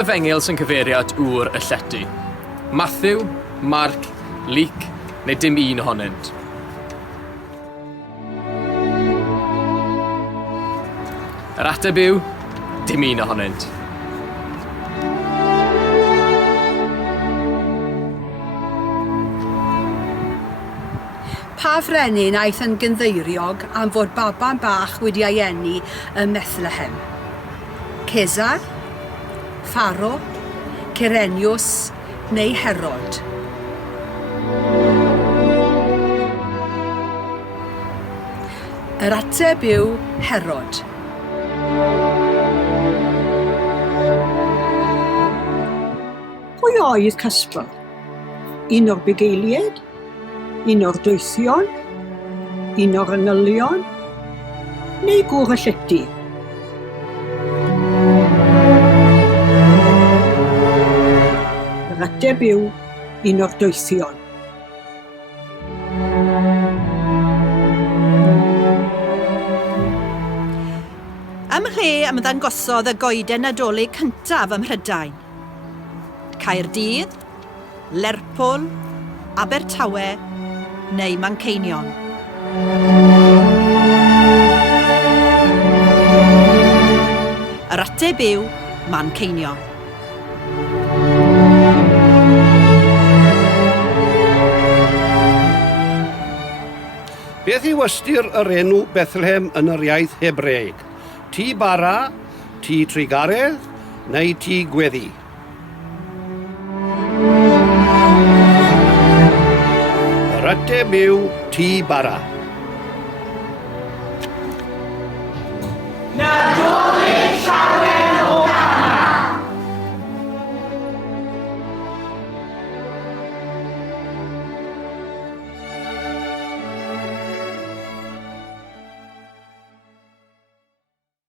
efengyl sy'n cyfeirio at ŵr y llety? Matthew, Mark, Luke, neu dim un ohonynt? Yr ateb yw, dim un ohonynt. Pa frenin aeth yn gynddeiriog am fod baban bach wedi ei eni ym Bethlehem? Cesar, Pharo, Cyreniws neu Herod? Yr ateb yw Herod. Pwy oedd Casper? Un o'r bugeiliaid? Un o'r dwythion? Un o'r anylion? Neu gŵr y llety? Yr ateb yw un o'r dwythion. Ym mhle am ddangosodd y goeden nadolig cyntaf ym Mhrydain. Caerdydd, Lerpwl, Abertawe neu Manceinion. Yr ateb yw Manceinion. Beth yw ystyr yr enw Bethlehem yn yr iaith Hebreig? Tŷ bara, tŷ trigaredd neu tŷ gweddi? Yr ateb yw tŷ bara. Na!